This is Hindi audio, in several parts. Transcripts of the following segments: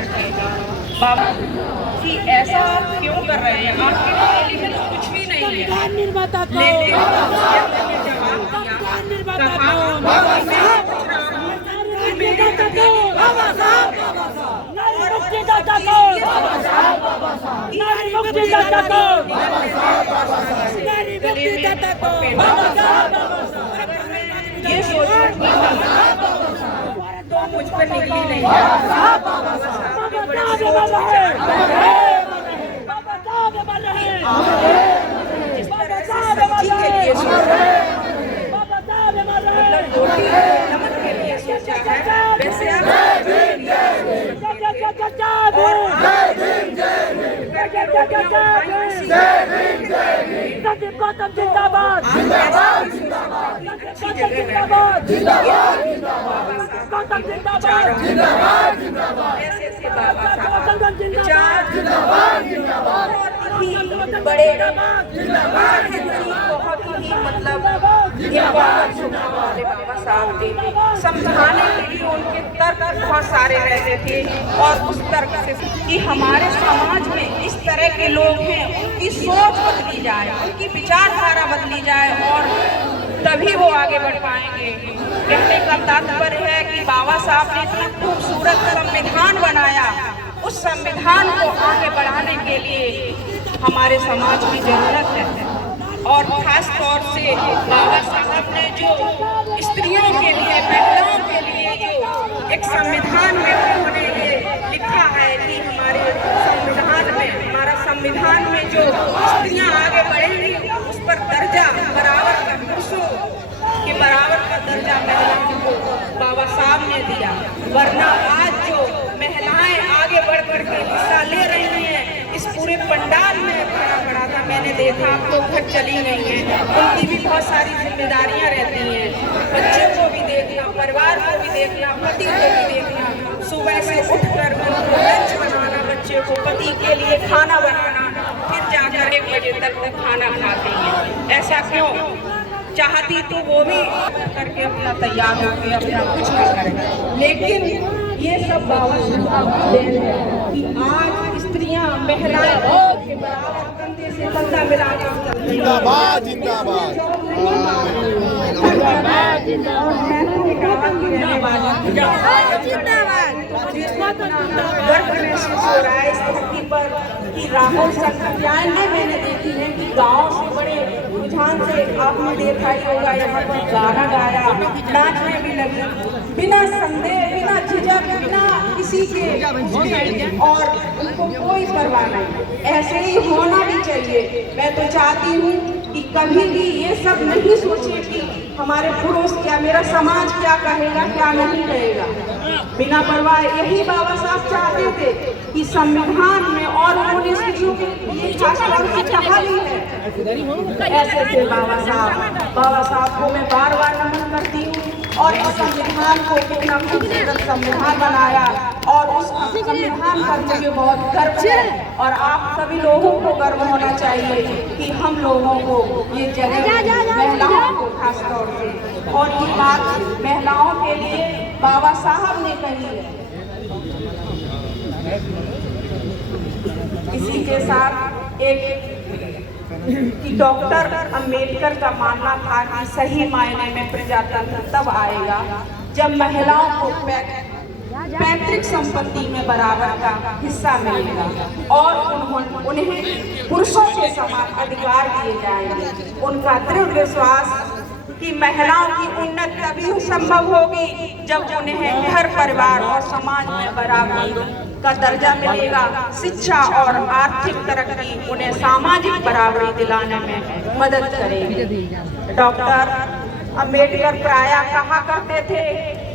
करके बाबा कि ऐसा क्यों कर रहे हैं, आपके रैली में तो कुछ भी नहीं है। लेकिन ये सोच तो मुझ पर निकली नहीं है। जिस तरह से सब्जी के लिए सोचा है, मतलब रोटी नमक के लिए सोचा है, वैसे आप बड़े बहुत ही मतलब वाले बाबा साहब थे। समझाने के लिए उनके तर्क बहुत सारे रहते थे और उस तर्क से कि हमारे समाज में इस तरह के लोग हैं, उनकी सोच बदली जाए, उनकी विचारधारा बदली जाए और तभी वो आगे बढ़ पाएंगे। कहने का तात्पर्य है कि बाबा साहब ने इतना खूबसूरत संविधान बनाया, उस संविधान को आगे बढ़ाने के लिए हमारे समाज में जरूरत है। और खास तौर से बाबा साहब ने जो स्त्रियों के लिए, महिलाओं के लिए जो एक संविधान में उन्होंने ये लिखा है कि हमारे संविधान में, हमारा संविधान में जो स्त्रियां आगे बढ़ेंगी उस पर दर्जा बराबर का पुरुषों के बराबर का दर्जा महिलाओं को बाबा साहब ने दिया। वरना आज जो महिलाएं आगे बढ़ बढ़ के हिस्सा ले रही हैं, इस पूरे पंडाल में खड़ा था, मैंने देखा, आप तो घर चली गई हैं, उनकी भी बहुत सारी जिम्मेदारियां रहती हैं, बच्चे को भी देखना, परिवार को भी देखना, पति को भी देखना, सुबह से उठकर उनको लंच बनाना, बच्चे को, पति के लिए खाना बनाना, फिर जाकर 1 बजे तक खाना खाती हैं। ऐसा क्यों? चाहती तो वो भी करके अपना तैयार होकर अपना कुछ ना करें, लेकिन ये सब बाबा साहब देन है कि आज स्त्रियां, महिलाएं के बराबर कंधे से कंधा मिलाकर चल रही हैं। जिंदाबाद जिंदाबाद जिंदाबाद जिंदाबाद। गर्व महसूस हो रहा है इस धरती पर कि राहुल संख्याएं मैंने देखी है कि गाँव से बड़े रुझान से आपने देखा ही होगा, यहाँ पर गाना गाया, नाचने भी लगी, बिना संदेह, बिना झिझक, बिना किसी के और उनको कोई परवाह नहीं। ऐसे ही होना भी चाहिए। मैं तो चाहती हूँ कि कभी भी ये सब नहीं सोचे कि हमारे पुरुष क्या, मेरा समाज क्या कहेगा, क्या नहीं कहेगा। बिना परवाह यही बाबा साहब चाहते थे कि संविधान में, और उन्होंने स्त्रियों के लिए खासतौर से कहा भी है। ऐसे थे बाबा साहब को मैं बार बार नमन करती हूँ। और इस संविधान को कितना खूबसूरत संविधान बनाया और उस संविधान पर मुझे बहुत गर्व है। और आप सभी लोगों को गर्व होना चाहिए कि हम लोगों को ये जगह, महिलाओं को खास तौर से, और ये बात महिलाओं के लिए बाबा साहब ने कही है। इसी के साथ एक कि डॉक्टर अंबेडकर का मानना था कि सही मायने में प्रजातंत्र तब आएगा जब महिलाओं को पैतृक संपत्ति में बराबर का हिस्सा मिलेगा और उन्हें पुरुषों के समान अधिकार दिए जाएंगे। उनका दृढ़ विश्वास कि महिलाओं की उन्नति तभी संभव होगी जब उन्हें घर, परिवार और समाज में बराबरी का दर्जा मिलेगा। शिक्षा और आर्थिक तरक्की उन्हें सामाजिक बराबरी दिलाने में मदद करेगी। डॉक्टर अंबेडकर प्रायः कहा करते थे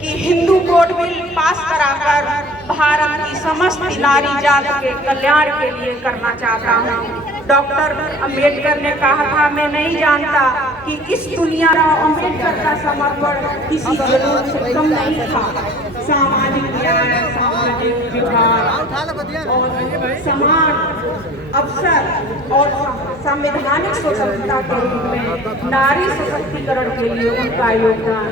कि हिंदू कोड बिल पास कराकर भारत की समस्त नारी जाति के कल्याण के लिए करना चाहता हूँ। डॉक्टर अंबेडकर ने कहा था, मैं नहीं जानता कि इस दुनिया में अंबेडकर का समर्पण किसी जरूरत से कम नहीं था। सामाजिक न्याय, सामाजिक विकास और समान अवसर और संवैधानिक स्वतंत्रता के रूप में नारी सशक्तिकरण के लिए उनका योगदान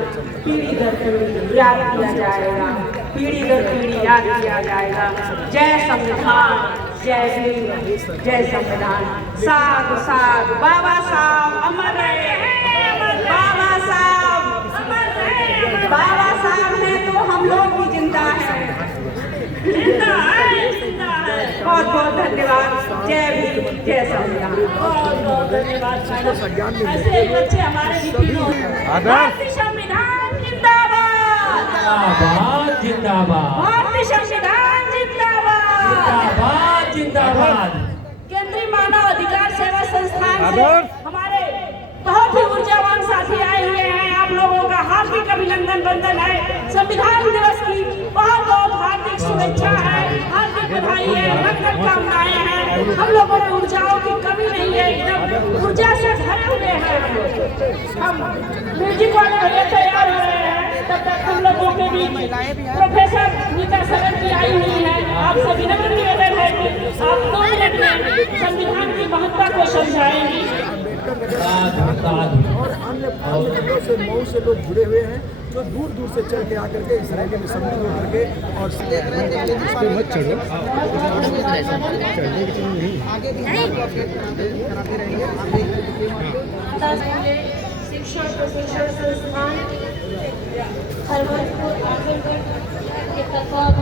पीढ़ी दर पीढ़ी याद किया जाएगा। पीढ़ी दर पीढ़ी याद किया जाएगा। जय संविधान, जय भीम, जय संविधान। साधु साधु, बाबा साहब अमर रहे, बाबा साहब अमर रहे। बाबा साहब ने तो हम लोग भी जिंदा हैं, जिंदा है, जिंदा है। बहुत बहुत धन्यवाद। जय भीम, जय संविधान। बहुत बहुत धन्यवाद। ऐसे ही बच्चे हमारे भारतीय संविधान जिंदाबाद, जिंदाबाद जिंदाबाद भारतीय संविधान जिंदाबाद, जिंदाबाद जिंदाबाद। केंद्रीय मानव अधिकार सेवा संस्थान से हमारे बहुत ही ऊर्जावान साथी आए हुए हैं। आप लोगों का हार्दिक अभिनंदन वंदन है। संविधान दिवस की बहुत बहुत हार्दिक शुभेच्छा है, हार्दिक बधाई है, नमन कामनाएं हैं। हम लोगों में ऊर्जाओं की कमी नहीं है, एकदम ऊर्जा से भरे हुए हैं। हम म्यूजिक वाले भैया तैयार हो रहे हैं, तब तक हम लोगों के बीच प्रोफेसर नीता सरन जी आई हुई है। आपसे विनम्र निवेदन है कि आप 2 मिनट में संविधान की महत्ता को समझाएंगी। और अन्य जिलों से, मऊ से लोग जुड़े हुए हैं जो दूर दूर से चल के आकर के इस रैली में सम्मिलित होकर के और मत चढ़ो, शिक्षा प्रशिक्षण संस्थान हरमनपुर आजमगढ़ के तत्वावधान